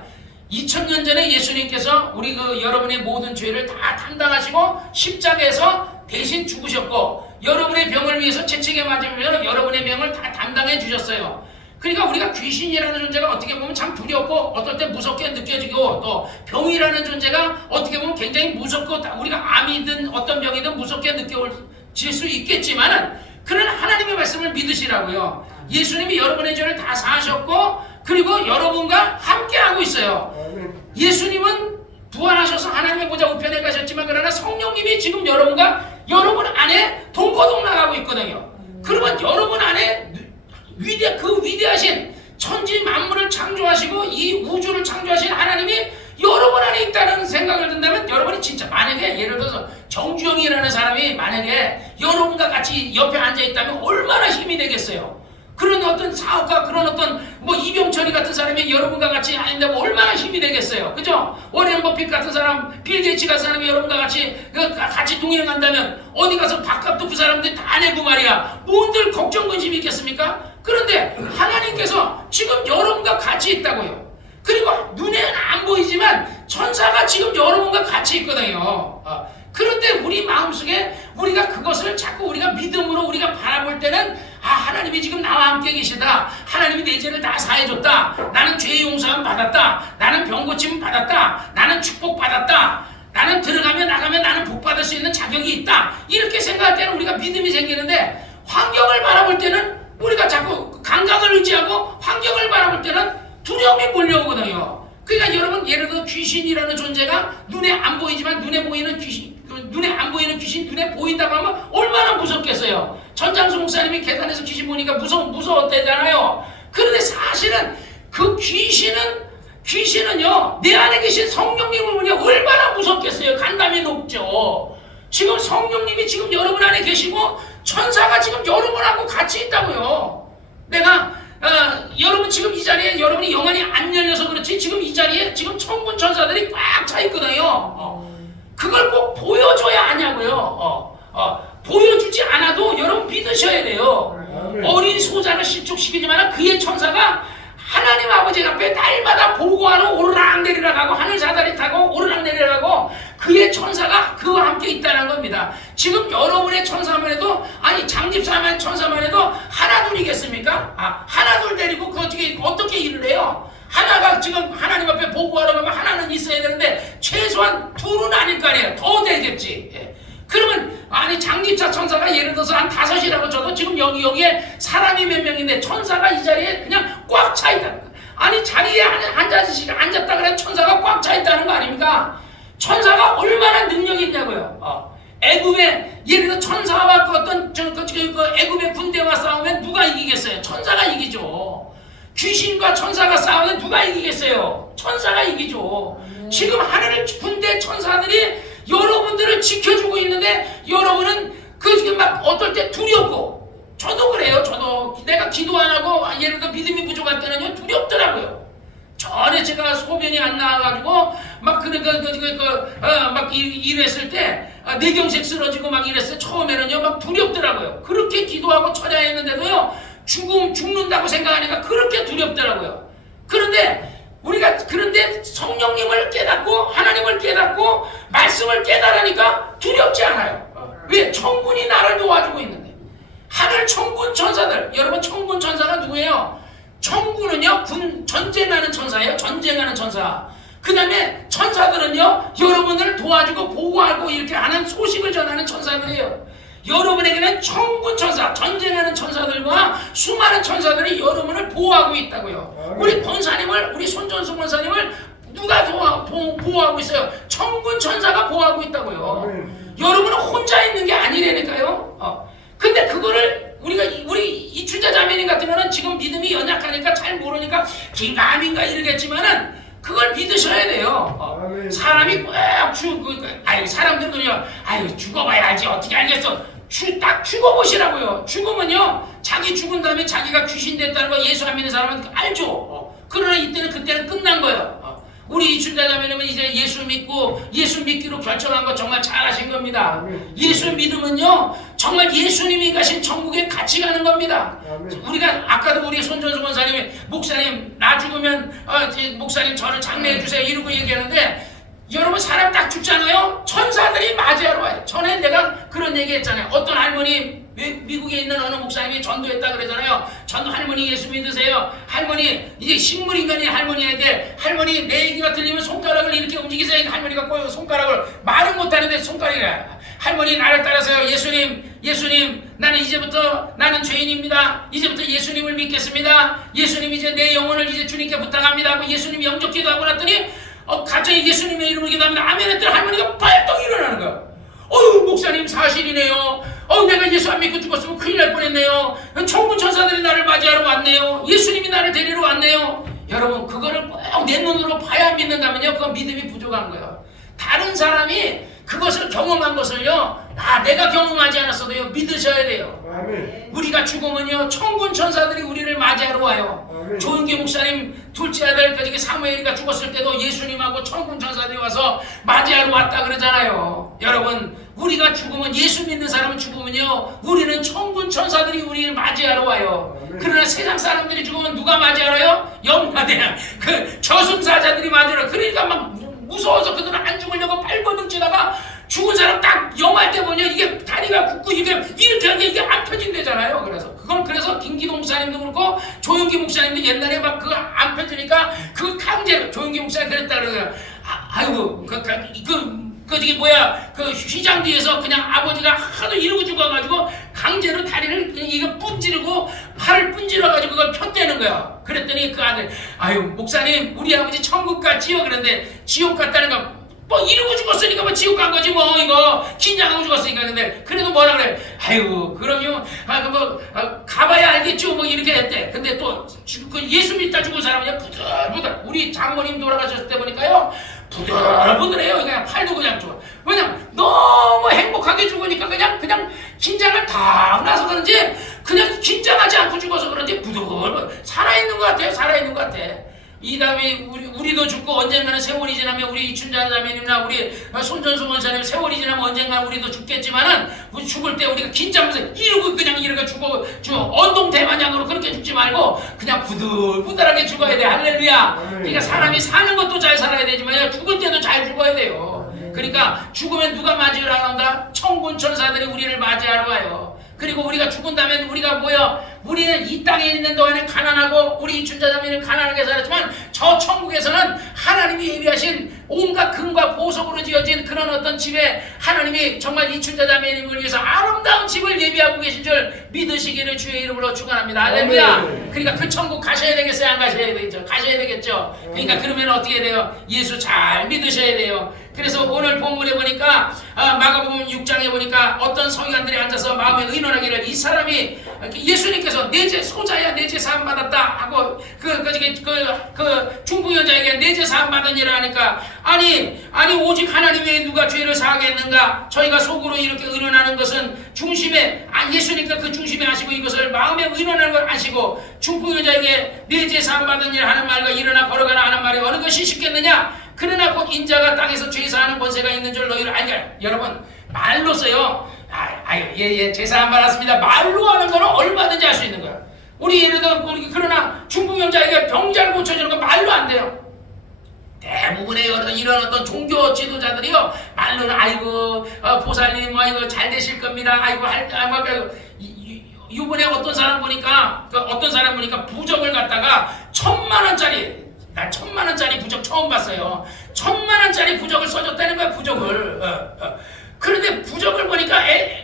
2000년 전에 예수님께서 우리 여러분의 모든 죄를 다 담당하시고 십자가에서 대신 죽으셨고 여러분의 병을 위해서 채찍에 맞으면 여러분의 병을 다 담당해 주셨어요. 그러니까 우리가 귀신이라는 존재가 어떻게 보면 참 두렵고 어떨 때 무섭게 느껴지고 또 병이라는 존재가 어떻게 보면 굉장히 무섭고 우리가 암이든 어떤 병이든 무섭게 느껴질 수 있겠지만은 그런 하나님의 말씀을 믿으시라고요. 예수님이 여러분의 죄를 다 사하셨고 그리고 여러분과 함께하고 있어요. 예수님은 부활하셔서 하나님의 보좌 우편에 가셨지만 그러나 성령님이 지금 여러분 안에 동거동락하고 있거든요. 그러면 여러분 안에 그 위대하신 천지 만물을 창조하시고 이 우주를 창조하신 하나님이 여러분 안에 있다는 생각을 든다면 여러분이 진짜 만약에 예를 들어서 정주영이라는 사람이 만약에 여러분과 같이 옆에 앉아있다면 얼마나 힘이 되겠어요. 그런 어떤 사업가 그런 어떤 이병철이 같은 사람이 여러분과 같이 앉는다면 얼마나 힘이 되겠어요. 그죠? 워렌 버핏 같은 사람, 빌 게이츠 같은 사람이 여러분과 같이 동행한다면 어디 가서 밥값도 그 사람들 다 내고 말이야. 뭔들 걱정 근심이 있겠습니까? 그런데 하나님께서 지금 여러분과 같이 있다고요. 그리고 눈에는 안 보이지만 천사가 지금 여러분과 같이 있거든요. 그런데 우리 마음속에 우리가 그것을 자꾸 우리가 믿음으로 우리가 바라볼 때는 하나님이 지금 나와 함께 계시다. 하나님이 내 죄를 다 사해줬다. 나는 죄 용서함 받았다. 나는 병 고침 받았다. 나는 축복 받았다. 나는 들어가면 나가면 나는 복 받을 수 있는 자격이 있다. 이렇게 생각할 때는 우리가 믿음이 생기는데 환경을 바라볼 때는 우리가 자꾸 감각을 의지하고 환경을 바라볼 때는 두려움이 몰려오거든요. 그러니까 여러분 예를 들어 귀신이라는 존재가 눈에 안 보이지만 눈에 안 보이는 귀신 눈에 보인다고 하면 얼마나 무섭겠어요. 전장수 목사님이 계단에서 귀신 보니까 무서웠대잖아요. 그런데 사실은 그 귀신은요 내 안에 계신 성령님을 보니 얼마나 무섭겠어요. 간담이 높죠. 지금 성령님이 지금 여러분 안에 계시고 천사가 지금 여러분하고 같이 있다고요. 내가 여러분 지금 이 자리에 여러분이 영안이 안 열려서 그렇지 지금 이 자리에 지금 천군 천사들이 꽉 차 있거든요. 그걸 꼭 보여줘야 하냐고요. 보여주지 않아도 여러분 믿으셔야 돼요. 어린 소자를 실족시키지만 그의 천사가 하나님 아버지 앞에 날마다 보고하러 오르락내리락 하고 하늘 사다리 타고 오르락내리락 하고 그의 천사가 그와 함께 있다는 겁니다. 지금 여러분의 천사만 해도 장집사만 천사만 해도 하나 둘이겠습니까? 하나 둘 데리고 그 어떻게 일을 해요? 하나가 지금 하나님 앞에 보고하러 가면 하나는 있어야 되는데 최소한 둘은 아닐 거 아니에요. 더 되겠지. 그러면 장집사 천사가 예를 들어서 한 5이라고 쳐도 지금 여기에 사람이 몇 명인데 천사가 이 자리에 그냥 꽉 차 있다. 자리에 앉았다 그래 천사가 꽉 차 있다는 거 아닙니까? 천사가 얼마나 능력이 있냐고요. 애굽에 예를 들어 천사와 어떤 애굽의 군대와 싸우면 누가 이기겠어요? 천사가 이기죠. 귀신과 천사가 싸우면 누가 이기겠어요? 천사가 이기죠. 지금 하늘 군대 천사들이 여러분들을 지켜주고 있는데 여러분은 막 어떨 때 두렵고 저도 그래요. 저도 내가 기도 안 하고 예를 들어 믿음이 부족할 때는요 두렵더라고요. 전에 제가 소변이 안 나와가지고 막 이랬을 때 뇌경색 쓰러지고 막 이랬어요. 처음에는요 막 두렵더라고요. 그렇게 기도하고 처자했는데도요 죽는다고 생각하니까 그렇게 두렵더라고요. 그런데 성령님을 깨닫고 하나님을 깨닫고 깨닫고 말씀을 깨달으니까 두렵지 않아요. 왜? 천군이 나를 도와주고 있는데. 하늘 천군 천사들, 여러분 천군 천사가 누구예요? 천군은요 전쟁하는 천사예요. 전쟁하는 천사. 그 다음에 천사들은요 여러분을 도와주고 보호하고 이렇게 하는 소식을 전하는 천사들이에요. 여러분에게는 천군 천사, 전쟁하는 천사들과 수많은 천사들이 여러분을 보호하고 있다고요. 우리 권사님을, 우리 손전수 권사님을 누가 보호하고 있어요? 천군 천사가 보호하고 있다고요. 여러분은 혼자 있는 게 아니라니까요. 근데 그거를 우리 이춘자 자매님 같은 거는 지금 믿음이 연약하니까 잘 모르니까 긴가민가 이러겠지만은 그걸 믿으셔야 돼요. 사람이 꼭 사람들은요, 죽어봐야 알지 어떻게 알겠어? 딱 죽어보시라고요. 죽으면요, 자기 죽은 다음에 자기가 귀신 됐다는 거 예수 안 믿는 사람은 알죠. 그러나 그때는 끝난 거예요. 우리 이춘자 자매님은 이제 예수 믿고 예수 믿기로 결정한 거 정말 잘하신 겁니다. 예수 믿으면요 정말 예수님이 가신 천국에 같이 가는 겁니다. 우리가 아까도 우리 손전수 권사님이 목사님 나 죽으면 목사님 저를 장례해 주세요 이러고 얘기하는데, 여러분 사람 딱 죽잖아요. 천사들이 맞이하러 와요. 전에 내가 그런 얘기 했잖아요. 어떤 할머니, 미국에 있는 어느 목사님이 전도했다 그러잖아요. 전도 할머니 예수 믿으세요. 할머니 이제 식물인간인 할머니에게 할머니 내 얘기가 들리면 손가락을 이렇게 움직이세요. 할머니가 꼬여 손가락을 말은 못하는데 손가락이라. 할머니 나를 따라서요. 예수님 나는 이제부터 나는 죄인입니다. 이제부터 예수님을 믿겠습니다. 예수님 이제 내 영혼을 이제 주님께 부탁합니다 하고 예수님 영접 기도하고 났더니 갑자기 예수님의 이름을 기도하면 아멘 했더니 할머니가 벌떡 일어나는 거야. 목사님 사실이네요. 내가 예수 안 믿고 죽었으면 큰일 날 뻔했네요. 천군 천사들이 나를 맞이하러 왔네요. 예수님이 나를 데리러 왔네요. 여러분 그거를 꼭 내 눈으로 봐야 믿는다면요 그건 믿음이 부족한 거예요. 다른 사람이 그것을 경험한 것을요 내가 경험하지 않았어도요 믿으셔야 돼요. 아멘. 우리가 죽으면요 천군 천사들이 우리를 맞이하러 와요. 아멘. 조은기 목사님 둘째 아들 사무엘이가 죽었을 때도 예수님하고 천군 천사들이 와서 맞이하러 왔다 그러잖아요. 여러분 우리가 죽으면, 예수 믿는 사람은 죽으면요 우리는 천군 천사들이 우리를 맞이하러 와요. 아멘. 그러나 세상 사람들이 죽으면 누가 맞이하러요? 영마대야 그 저승사자들이 맞이하러. 그러니까 막 무서워서 그들은 안 죽으려고 발버둥 치다가 죽은 사람 딱 영할 때 보면 이게 다리가 굳고 이게 이렇게 하는 게 이게 안 펴진대잖아요. 그래서 김기동 목사님도 그렇고 조용기 목사님도 옛날에 막 그거 안 펴지니까 그 강제로 조용기 목사님 그랬다 그러더라고요. 그 휘장 뒤에서 그냥 아버지가 하도 이러고 죽어가지고 강제로 다리를 이거 분지르고 팔을 분지러가지고 그걸 폈대는 거야. 그랬더니 그 아들 목사님 우리 아버지 천국 갔지요? 그런데 지옥 갔다는 거 이러고 죽었으니까 지옥 간 거지 이거 긴장하고 죽었으니까. 근데 그래도 뭐라 그래? 그럼요 가봐야 알겠죠 이렇게 했대. 근데 또 그 예수 믿다 죽은 사람은 부들부들. 우리 장모님 돌아가셨을 때 보니까요 부들부들해요. 그냥 팔도 그냥 죽어. 왜냐면 너무 행복하게 죽으니까 그냥 긴장을 다 나서 그런지 그냥 긴장하지 않고 죽어서 그런지 부들부들 살아있는 것 같아. 이 다음에 우리도 죽고 언젠가는 세월이 지나면 우리 이춘자 자매님이나 우리 손전수 원사님 세월이 지나면 언젠가 우리도 죽겠지만은 우리 죽을 때 우리가 긴장하면서 이러고 죽어 언동 대마냥으로 그렇게 죽지 말고 그냥 부들부들하게 죽어야 돼. 할렐루야. 그러니까 사람이 사는 것도 잘 살아야 되지만 죽을 때도 잘 죽어야 돼요. 그러니까 죽으면 누가 맞이하러 나온다? 천군 천사들이 우리를 맞이하러 와요. 그리고 우리가 죽은 다음에 우리가 우리는 이 땅에 있는 동안에 가난하고 우리 이춘자 자매는 가난하게 살았지만 저 천국에서는 하나님이 예비하신 온갖 금과 보석으로 지어진 그런 어떤 집에 하나님이 정말 이춘자 자매님을 위해서 아름다운 집을 예비하고 계신 줄 믿으시기를 주의 이름으로 축원합니다. 할렐루야. 그러니까 그 천국 가셔야 되겠어요? 안 가셔야 되겠죠? 가셔야 되겠죠? 그러니까 그러면 어떻게 돼요? 예수 잘 믿으셔야 돼요. 그래서 오늘 본문에 보니까 마가복음 6장에 보니까 어떤 서기관들이 앉아서 마음에 의논하기를 이 사람이 예수님께서 내죄 소자야 내죄 사함 받았다 하고 그 중풍 여자에게 내죄 사함 받으니라 하니까 아니 오직 하나님 외에 누가 죄를 사하겠는가? 저희가 속으로 이렇게 의논하는 것은 중심에 예수님께 그 중심에 하시고 이것을 마음에 의논하는 걸 아시고 중풍 여자에게 내죄 사함 받으니라 하는 말과 일어나 걸어가라 하는 말이 어느 것이 쉽겠느냐? 그러나 곧 인자가 땅에서 죄사하는 권세가 있는 줄 너희를 알게. 여러분 말로서요 죄사함 받았습니다 말로 하는 거는 얼마든지 할 수 있는 거야. 우리 예를 들어 그러나 중풍 여자에게 병자를 고쳐주는 건 말로 안 돼요. 대부분의 이런 어떤 종교 지도자들이요 말로는 아이고 보살님 아이고 잘 되실 겁니다. 아이고 이번에 어떤 사람 보니까 부적을 갖다가 1000만원짜리 난 1000만원짜리 부적 처음 봤어요. 1000만원짜리 부적을 써줬다는 거야, 부적을. 그런데 부적을 보니까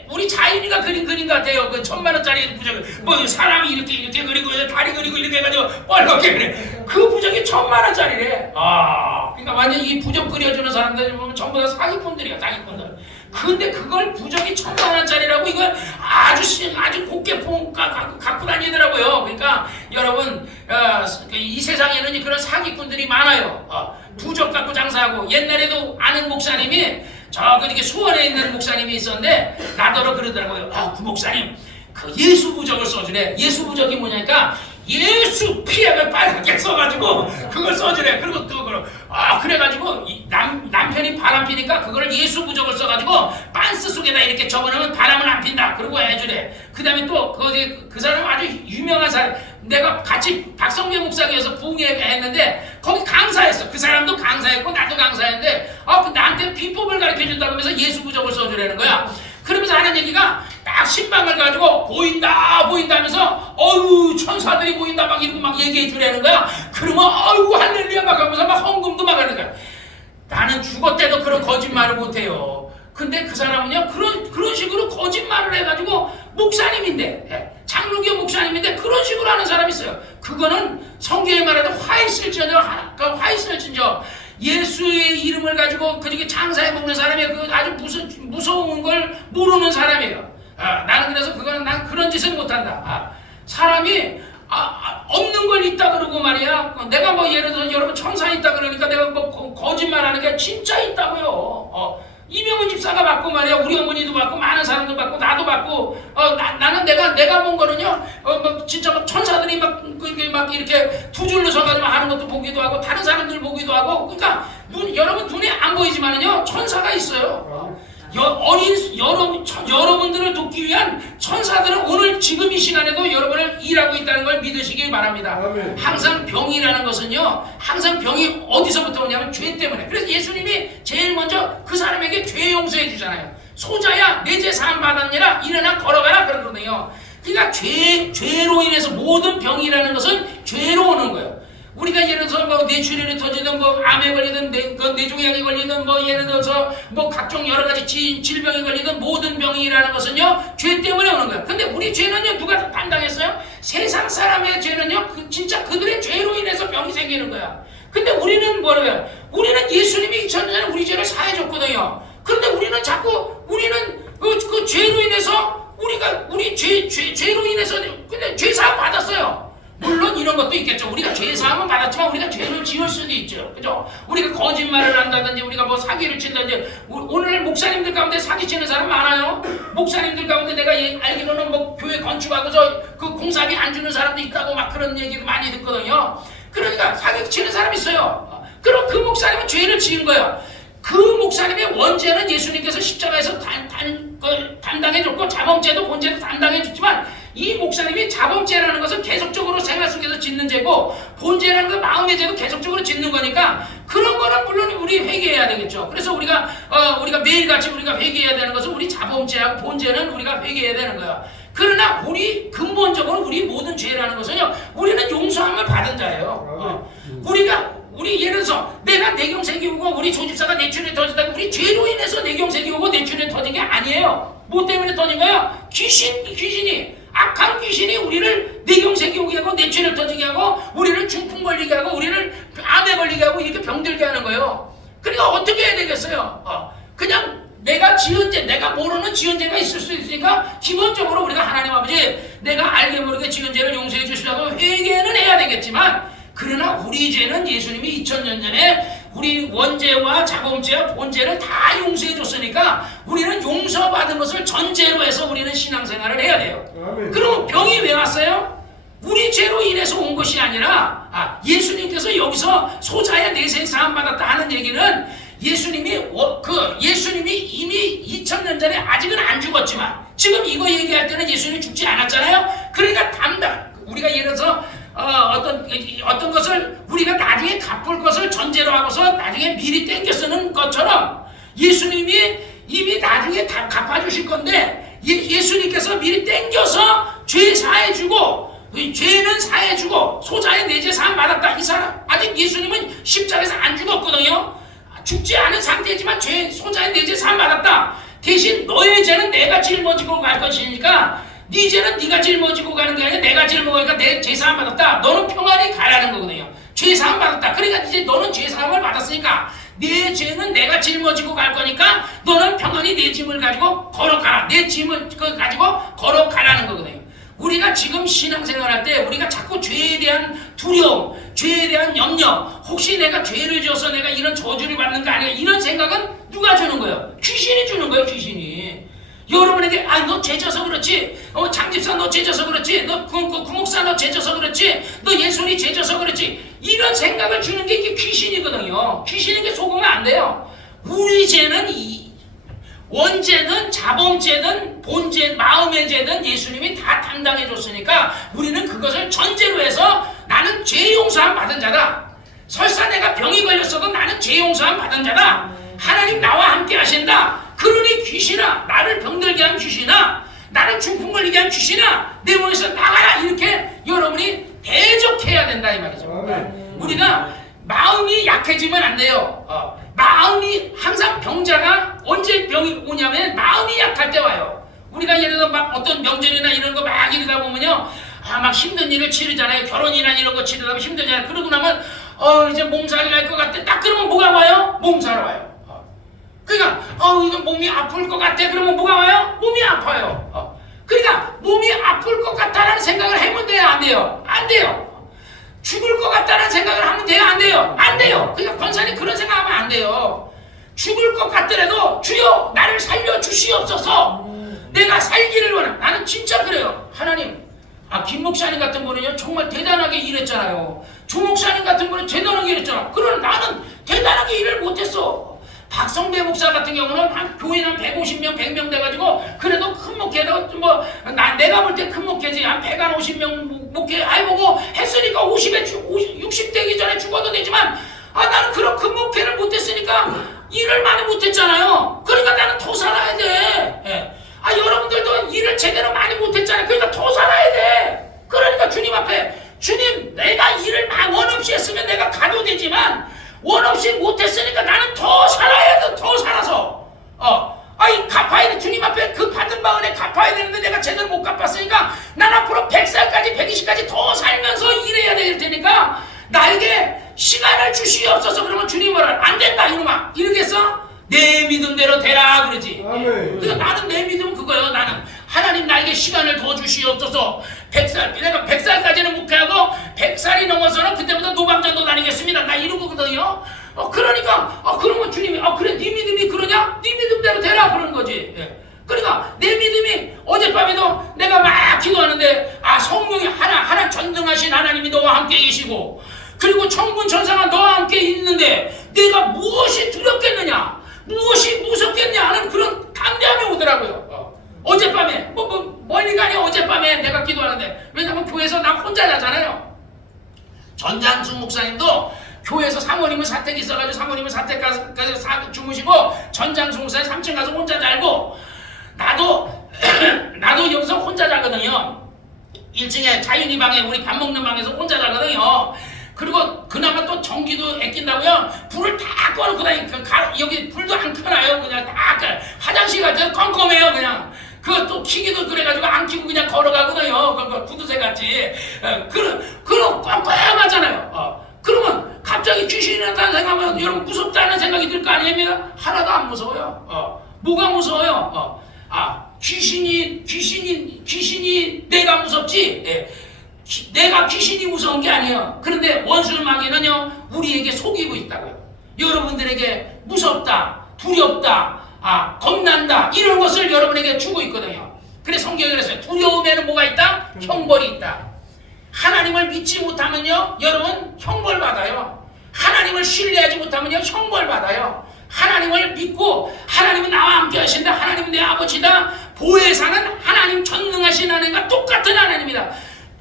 우리 자연이가 그린 그림 같아요. 그 1000만원짜리 부적을. 뭐 사람이 이렇게 그리고 다리 그리고 이렇게 해가지고 뻘겋게 그래. 그 부적이 1000만원짜리래. 그러니까 완전 이 부적 그려주는 사람들 보면 전부 다 사기꾼들이야, 사기꾼들. 근데 그걸 부적이 1000만원짜리라고 이걸 아주 곱게 갖고 다니더라고요. 그러니까 여러분 이 세상에는 그런 사기꾼들이 많아요. 부적 갖고 장사하고 옛날에도 아는 목사님이 저기 수원에 있는 목사님이 있었는데 나더러 그러더라고요. 그 목사님 그 예수 부적을 써주래. 예수 부적이 뭐냐니까 예수 피해를 빨갛게 써가지고 그걸 써주래. 그리고 또 그래가지고 남편이 바람 피니까 그걸 예수 부적을 써가지고 빤스 속에다 이렇게 적어놓으면 바람을 안 핀다. 그러고 해주래. 그 다음에 또 그 사람 아주 유명한 사람, 내가 같이 박성규 목사교에서 부흥회했는데 거기 강사했어. 그 사람도 강사했고 나도 강사했는데 나한테 비법을 가르쳐준다고 하면서 예수 부적을 써주라는 거야. 그러면서 하는 얘기가 딱 신방을 가지고 보인다 하면서 어우 천사들이 보인다 막 이러고 막 얘기해 주라는 거야. 그러면 어우 할렐루야 막 하면서 막 헌금도 막 하는 거야. 나는 죽었대도 그런 거짓말을 못해요. 근데 그 사람은요 그런 식으로 거짓말을 해가지고 목사님인데 장로교 목사님인데 그런 식으로 하는 사람이 있어요. 그거는 성경에 말하는 화이슬진저 예수의 이름을 가지고 그렇게 장사해 먹는 사람이에요. 그 아주 무서운 걸 모르는 사람이에요. 나는 그래서 난 그런 짓을 못한다. 사람이 없는 걸 있다 그러고 말이야. 내가 뭐 예를 들어서 여러분 천사 있다 그러니까 내가 뭐 거짓말하는 게 진짜 있다고요. 이명훈 집사가 받고 말이야. 우리 어머니도 받고 많은 사람도 받고 나도 받고 나는 내가 본 거는요. 진짜 막 천사들이 막 이렇게 두 줄로 서가지고 하는 것도 보기도 하고 다른 사람들 보기도 하고 그러니까 여러분 눈에 안 보이지만은요 천사가 있어요. 여러분들을 돕기 위한 천사들은 오늘 지금 이 시간에도 여러분을 일하고 있다는 걸 믿으시기 바랍니다. 아멘. 항상 병이라는 것은요 항상 병이 어디서부터 오냐면 죄 때문에. 그래서 예수님이 제일 먼저 그 사람에게 죄 용서해 주잖아요. 소자야 내 죄 사함 받았느니라 일어나 걸어가라 그러거든요. 그러니까 죄로 인해서 모든 병이라는 것은 죄로 오는 거예요. 우리가 예를 들어서 뭐 뇌출혈이 터지든 뭐 암에 걸리든 뇌종양이 걸리든 뭐 예를 들어서 뭐 각종 여러 가지 질병이 걸리든 모든 병이라는 것은요 죄 때문에 오는 거야. 근데 우리 죄는요 누가 담당했어요? 세상 사람의 죄는요 진짜 그들의 죄로 인해서 병이 생기는 거야. 근데 우리는 뭐래요? 우리는 예수님이 2000년 전에 우리 죄를 사해줬거든요. 그런데 우리는 그 죄로 인해서 우리 죄로 인해서 근데 죄 사함 받았어요. 물론 이런 것도 있겠죠. 우리가 죄 사함은 받았지만 우리가 죄를 지을 수도 있죠. 그죠? 우리가 거짓말을 한다든지 우리가 뭐 사기를 친다든지 오늘 목사님들 가운데 사기치는 사람 많아요. 목사님들 가운데 내가 알기로는 뭐 교회 건축하고서 그 공사비 안 주는 사람도 있다고 막 그런 얘기를 많이 듣거든요. 그러니까 사기치는 사람 있어요. 그럼 그 목사님은 죄를 지은 거예요. 그 목사님의 원죄는 예수님께서 십자가에서 담당해줬고 자범죄도 본죄도 담당해줬지만 이 목사님이 자범죄라는 것은 계속적으로 생활 속에서 짓는 죄고 본죄라는 건 마음의 죄도 계속적으로 짓는 거니까 그런 거는 물론 우리 회개해야 되겠죠. 그래서 우리가 매일같이 우리가 회개해야 되는 것은 우리 자범죄하고 본죄는 우리가 회개해야 되는 거야. 그러나 근본적으로 우리 모든 죄라는 것은요 우리는 용서함을 받은 자예요. 우리 예를 들어서 내가 뇌경색이 오고 우리 조집사가 뇌출혈이 터졌다. 우리 죄로 인해서 뇌경색이 오고 뇌출혈이 터진 게 아니에요. 뭐 때문에 터진 거야? 귀신이 악한 귀신이 우리를 뇌경색이 오게 하고 뇌출혈 터지게 하고 우리를 중풍 걸리게 하고 우리를 암에 걸리게 하고 이렇게 병들게 하는 거예요. 그러니까 어떻게 해야 되겠어요? 그냥 내가 지은 죄, 내가 모르는 지은 죄가 있을 수 있으니까 기본적으로 우리가 하나님 아버지 내가 알게 모르게 지은 죄를 용서해 주시라고 회개는 해야 되겠지만 그러나 우리 죄는 예수님이 2000년 전에 우리 원죄와 자범죄와 본죄를 다 용서해 줬으니까 우리는 용서받은 것을 전제로 해서 우리는 신앙생활을 해야 돼요. 그럼 병이 왜 왔어요? 우리 죄로 인해서 온 것이 아니라 예수님께서 여기서 소자야 내 죄 사함 받았다 하는 얘기는 예수님이 이미 2000년 전에 아직은 안 죽었지만 지금 이거 얘기할 때는 예수님이 죽지 않았잖아요. 그러니까 우리가 예를 들어서 어떤 것을 우리가 나중에 갚을 것을 전제로 하고서 나중에 미리 땡겨 쓰는 것처럼 예수님이 이미 나중에 다 갚아주실 건데 예수님께서 미리 땡겨서 죄 사해주고 죄는 사해주고 소자의 내 죄 사함 받았다. 이 사람 아직 예수님은 십자가에서 안 죽었거든요. 죽지 않은 상태지만 소자의 내 죄 사함 받았다. 대신 너의 죄는 내가 짊어지고 갈 것이니까 네 죄는 네가 짊어지고 가는 게 아니라 내가 짊어지니까 내 죄 사함 받았다. 너는 평안히 가라는 거거든요. 죄 사함 받았다. 그러니까 이제 너는 죄 사함을 받았으니까 내 죄는 내가 짊어지고 갈 거니까 너는 평안히 내 짐을 가지고 걸어가라. 내 짐을 가지고 걸어가라는 거거든요. 우리가 지금 신앙생활할 때 우리가 자꾸 죄에 대한 두려움, 죄에 대한 염려, 혹시 내가 죄를 지어서 내가 이런 저주를 받는 거 아니야? 이런 생각은 누가 주는 거예요? 귀신이 주는 거예요, 귀신이. 여러분에게 너 죄져서 그렇지, 장집사 너 죄져서 그렇지, 너 구목사 너 죄져서 그렇지, 너 예수님 죄져서 그렇지, 이런 생각을 주는 게 이게 귀신이거든요. 귀신에게 속으면 안 돼요. 우리 죄는 원죄든 자범죄든 본죄, 마음의 죄든 예수님이 다 담당해 줬으니까 우리는 그것을 전제로 해서 나는 죄 용서함 받은 자다. 설사 내가 병이 걸렸어도 나는 죄 용서함 받은 자다. 하나님 나와 함께 하신다. 그러니 귀신아, 나를 병들게 한 귀신아, 나를 중풍 걸리게 한 귀신아, 내 몸에서 나가라. 이렇게 여러분이 대적해야 된다 이 말이죠. 우리가 마음이 약해지면 안 돼요. 마음이 항상 병자가 언제 병이 오냐면 마음이 약할 때 와요. 우리가 예를 들어 막 어떤 명절이나 이런 거 막 이러다 보면요, 막 힘든 일을 치르잖아요. 결혼이나 이런 거 치르다 보면 힘들잖아요. 그러고 나면 이제 몸살이 날 것 같아. 딱 그러면 뭐가 와요? 몸살 와요. 그러니까 이거 몸이 아플 것 같아. 그러면 뭐가 와요? 몸이 아파요. 그러니까 몸이 아플 것 같다라는 생각을 하면 돼요, 안 돼요? 안 돼요. 죽을 것 같다는 생각을 하면 돼요, 안 돼요? 안 돼요. 그러니까 권사님 그런 생각하면 안 돼요. 죽을 것 같더라도 주여 나를 살려주시옵소서. 내가 살기를 원해. 나는 진짜 그래요. 하나님, 김 목사님 같은 분은요 정말 대단하게 일했잖아요. 조 목사님 같은 분은 대단하게 일했잖아. 그러나 나는 대단하게 일을 못했어. 박성대 목사 같은 경우는 한 교인 한 150명, 100명 돼가지고 그래도 큰 목회도 내가 볼 때 큰 목회지 한 150명 목회 해보고 했으니까 60 되기 전에 죽어도 되지만 나는 그런 큰 목회를 못했으니까 일을 많이 못했잖아요. 그러니까 나는 더 살아야 돼. 여러분들도 일을 제대로 많이 못했잖아요. 그러니까 더 살아야 돼. 그러니까 주님 앞에 주님 내가 일을 원 없이 했으면 내가 가도 되지만 원 없이 못했으니까 나는 더 살아야 돼. 더 살아서 갚아야 돼. 주님 앞에 그 받은 바 은혜 갚아야 되는데 내가 제대로 못 갚았으니까 난 앞으로 100살까지 120까지 더 살면서 일해야 될 테니까 나에게 시간을 주시옵소서. 그러면 주님 뭐라 안 된다 이놈아 이러겠어? 내 믿음대로 되라 그러지. 그러니까 나는 내 믿음은 그거예요. 나는 하나님 나에게 시간을 더 주시옵소서. 100살 내가 100살까지는 목회하고 100살이 넘어서는 그때부터 노방전도 다니겠습니다. 나 이런 거거든요. 그러니까 그러면 주님이 그래 네 믿음이 그러냐? 네 믿음대로 되라 그러는 거지. 그러니까 내 믿음이 어젯밤에도 내가 막 기도하는데 성령이 하나 전능하신 하나님이 너와 함께 계시고 그리고 천군 천사가 너와 함께 있는데 내가 무엇이 두렵겠느냐? 무엇이 무섭겠냐 하는 그런 담대함이 오더라고요. 어젯밤에 멀리 가니 어젯밤에 내가 기도하는데 왜냐면 교회에서 나 혼자 자잖아요. 전장수 목사님도 교회에서 사모님은 사택이 있어가지고 사모님은 사택 가서 주무시고 전장수 목사님 3층 가서 혼자 자고 나도 여기서 혼자 자거든요. 1층에 자윤이 방에 우리 밥 먹는 방에서 혼자 자거든요. 그리고 그나마 또 전기도 아낀다고요. 불을 다 꺼놓고 여기 불도 안 켜놔요. 그냥 다 화장실 같은 컴컴해요. 그냥 또 키기도 그래가지고 안 키고 그냥 걸어가거든요. 구두쇠 같이. 그럼 깜깜하잖아요. 그러면 갑자기 귀신이 나타나는 생각하면 여러분 무섭다는 생각이 들 거 아닙니까? 하나도 안 무서워요. 뭐가 무서워요? 귀신이 내가 무섭지. 내가 귀신이 무서운 게 아니에요. 그런데 원수 마귀는요 우리에게 속이고 있다고요. 여러분들에게 무섭다, 두렵다, 겁난다 이런 것을 여러분에게 주고 있거든요. 그래서 성경에 그랬어요. 두려움에는 뭐가 있다? 형벌이 있다. 하나님을 믿지 못하면요 여러분 형벌 받아요. 하나님을 신뢰하지 못하면요 형벌 받아요. 하나님을 믿고 하나님은 나와 함께 하신다. 하나님은 내 아버지다. 보혜사는 하나님 전능하신 하나님과 똑같은 하나님이다.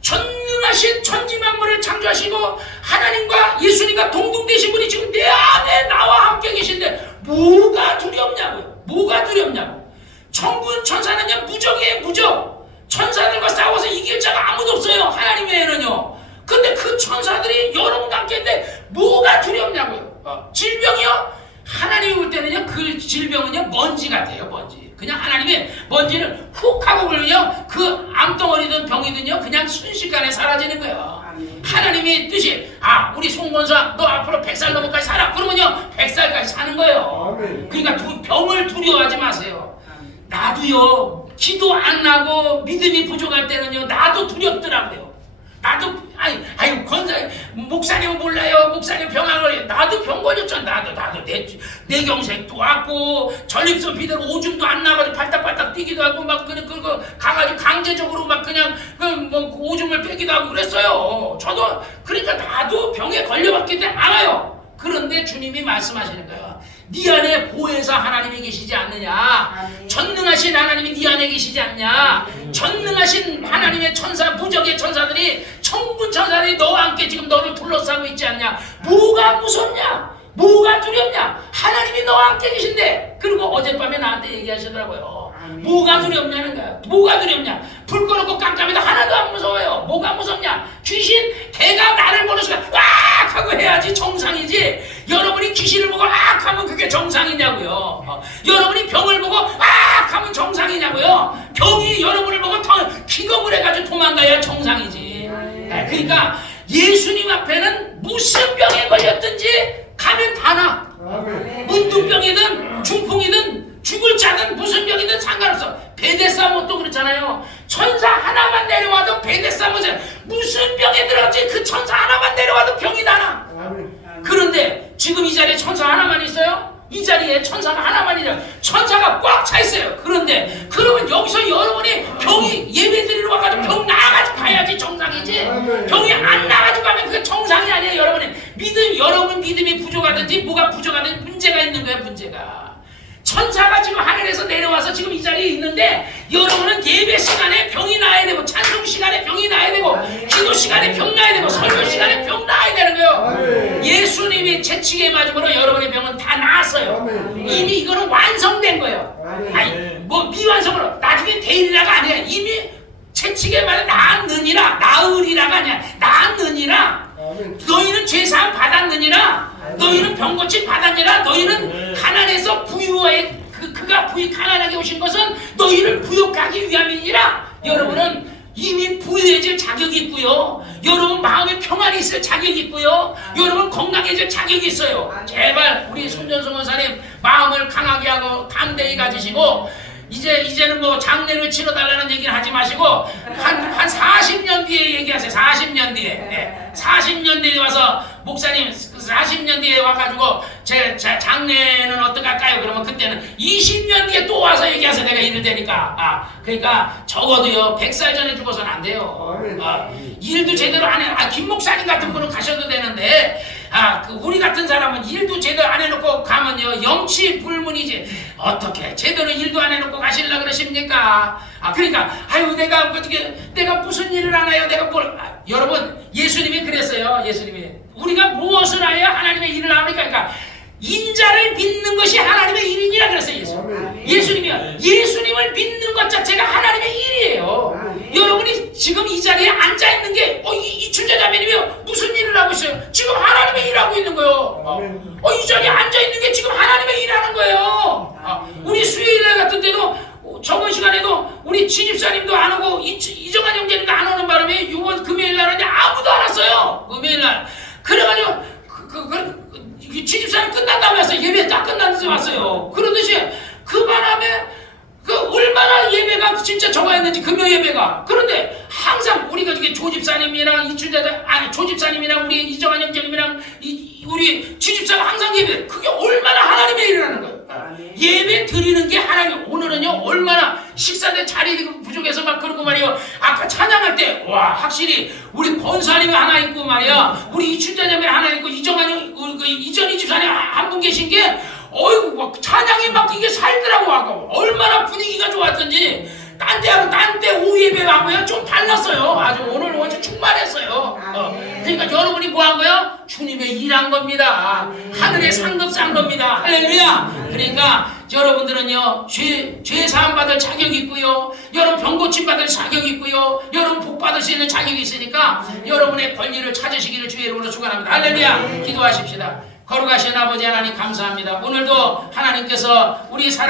전능하신 전능하신 천지만물을 창조하시고 하나님과 예수님과 동등되신 분이 지금 내 안에 나와 함께 계신데 뭐가 두렵냐고요. 뭐가 두렵냐고. 천군 천사는요 무적이에요. 무적. 천사들과 싸워서 이길 자가 아무도 없어요. 하나님 외에는요. 근데 그 천사들이 여러분과 함께 있는데 뭐가 두렵냐고요. 질병이요? 하나님이 볼 때는요 그 질병은요 먼지 같아요. 먼지. 그냥 하나님의 먼지를 훅 하고 불면요 그 암덩어리든 병이든요 그냥 순식간에 사라지는 거예요. 하나님의 뜻이 우리 송건사 너 앞으로 100살 넘어까지 살아. 그러면요 100살까지 사는 거예요. 그러니까 병을 두려워하지 마세요. 나도요 기도 안 나고 믿음이 부족할 때는요 나도 두렵더라고요. 나도 아유 권사 목사님은 몰라요. 목사님 병 안 걸려. 나도 병 걸렸잖아. 나도 내 경색도 왔고 전립선 비대로 오줌도 안 나가지고 발딱발딱 뛰기도 하고 막 그거 가가지고 강제적으로 막 그냥 뭐 오줌을 빼기도 하고 그랬어요. 저도 그러니까 나도 병에 걸려봤기 때문에 알아요. 그런데 주님이 말씀하시는 거예요. 네 안에 보혜사 하나님이 계시지 않느냐. 전능하신 하나님이 네 안에 계시지 않냐. 전능하신 하나님의 천사 무적의 천사들이 천군 천사들이 너와 함께 지금 너를 둘러싸고 있지 않냐. 뭐가 무섭냐. 뭐가 두렵냐. 하나님이 너와 함께 계신데. 그리고 어젯밤에 나한테 얘기하시더라고요. 뭐가 두렵냐는 거야. 뭐가 두렵냐. 불 꺼놓고 깜깜해도 하나도 안 무서워요. 뭐가 무섭냐. 귀신 개가 나를 보는 순간 으악 하고 해야지 정상이지. 여러분이 귀신을 보고 악 하면 그게 정상이냐고요. 여러분이 병을 보고 악 하면 정상이냐고요. 병이 여러분을 보고 기겁을 해가지고 도망가야 정상이지. 그러니까 예수님 앞에는 무슨 병에 걸렸든지 가면 다 나. 문둥병이든 중풍이든 죽을 자든 무슨 병이든 상관없어. 베데스다 못도 그렇잖아요. 천사 하나만 내려와도 베데스다 못에 무슨 병에 들어갔지 그 천사 하나만 내려와도 병이 다 나. 그런데 지금 이 자리에 천사 하나만 있어요? 이 자리에 천사가 하나만이냐. 천사가 꽉 차 있어요. 그런데 그러면 여기서 여러분이 병이 예배 드리러 와가지고 병 나가지고 가야지 정상이지. 병이 안 나가지고 가면 그게 정상이 아니에요. 여러분 믿음이 부족하든지 뭐가 부족하든지 문제가 있는 거예요. 문제가. 천사가 지금 하늘에서 내려와서 지금 이 자리에 있는데 여러분은 예배 시간에 병이 나야 되고 찬송 시간에 병이 나야 되고 기도 시간에 병 나야 되고 설교 시간에 병 나야 되는 거예요. 예수님이 채찍에 맞음으로 여러분의 병은 다 나았어요. 이미 이거는 완성된 거예요. 아니 뭐 미완성으로 나중에 되리라가 아니야. 이미 채찍에 맞아 나았느니라. 나으리라가 아니야. 나았느니라. 너희는 죄사함 받았느니라. 너희는 병고침 받았느니라. 너희는 가난해서 부유해 그가 가난하게 오신 것은 너희를 부욕하기 위함이니라. 여러분은 이미 부유해질 자격이 있고요. 여러분 마음에 평안이 있을 자격이 있고요. 여러분 건강해질 자격이 있어요. 제발 우리 손전성 원사님 마음을 강하게 하고 담대히 가지시고 이제는 뭐 장례를 치러달라는 얘기를 하지 마시고 한 40년 뒤에 얘기하세요. 40년 뒤에. 네. 40년 뒤에 와서 목사님 40년 뒤에 와가지고 제 장례는 어떡할까요? 그러면 그때는 20년 뒤에 또 와서 얘기하세요. 내가 이럴 테니까. 그러니까 적어도요 100살 전에 죽어서는 안 돼요. 일도 제대로 안 해. 김 목사님 같은 분은 가셔도 되는데 우리 같은 사람은 일도 제대로 안 해놓고 가면요 영치 불문이지. 어떻게 제대로 일도 안 해놓고 가시려고 그러십니까? 그러니까 내가 무슨 일을 하나요? 내가 뭘 여러분 예수님이 그랬어요. 예수님이 우리가 무엇을 하여 하나님의 일을 하니까 그러니까 인자를 믿는 것이 하나님의 일이니라 그랬어요. 예수님이요. 예수님을 믿는 것 자체가 하나님의 일이에요. 여러분이 지금 이 자리에 앉아있는 게 이 출제자매님이 무슨 일을 하고 있어요? 지금 하나님의 일을 하고 있는 거예요. 이 자리에 앉아있는 게 지금 하나님의 일을 하는 거예요. 우리 수요일날 같은 때도 저번 시간에도 우리 지집사님도 안 오고 이정환 형제님도 안 오는 바람에 이번 금요일날은 아무도 안 왔어요. 금요일날. 그래가지고 지집사님 끝난 다음에 왔어요. 예배 딱 끝난 데서 왔어요. 그러듯이 그 바람에 얼마나 예배가 진짜 적어했는지 금요 예배가. 그런데 항상 우리가 조집사님이랑 조집사님이랑 우리 이정환 형제님이랑 우리 지집사가 항상 예배. 그게 얼마나 하나님의 일이라는 거예요. 예배 드리는 게 하나님. 오늘은요 얼마나 식사 때 자리 부족해서 막 그러고 말이요. 아까 찬양할 때 와 확실히 우리 권사님이 하나 있고 말이야. 우리 이춘자님이 하나 있고 이전이 집사님 한 분 계신 게 어이구 찬양이 막 이게 살더라고. 아까 얼마나 분위기가 좋았던지. 딴 때하고 딴 때 오후 예배하고요 좀 달랐어요. 아주 오늘 아주 충만했어요. 그러니까 여러분이 뭐 한 거야? 주님의 일한 겁니다. 하늘의 상급 산 겁니다. 할렐루야. 그러니까 여러분들은요 죄 사함 받을 자격이 있고요, 여러분 병 고침 받을 자격이 있고요, 여러분 복 받을 수 있는 자격이 있으니까 여러분의 권리를 찾으시기를 주의 이름으로 축원합니다. 할렐루야. 기도하십시다. 거룩하신 아버지 하나님 감사합니다. 오늘도 하나님께서 우리 사랑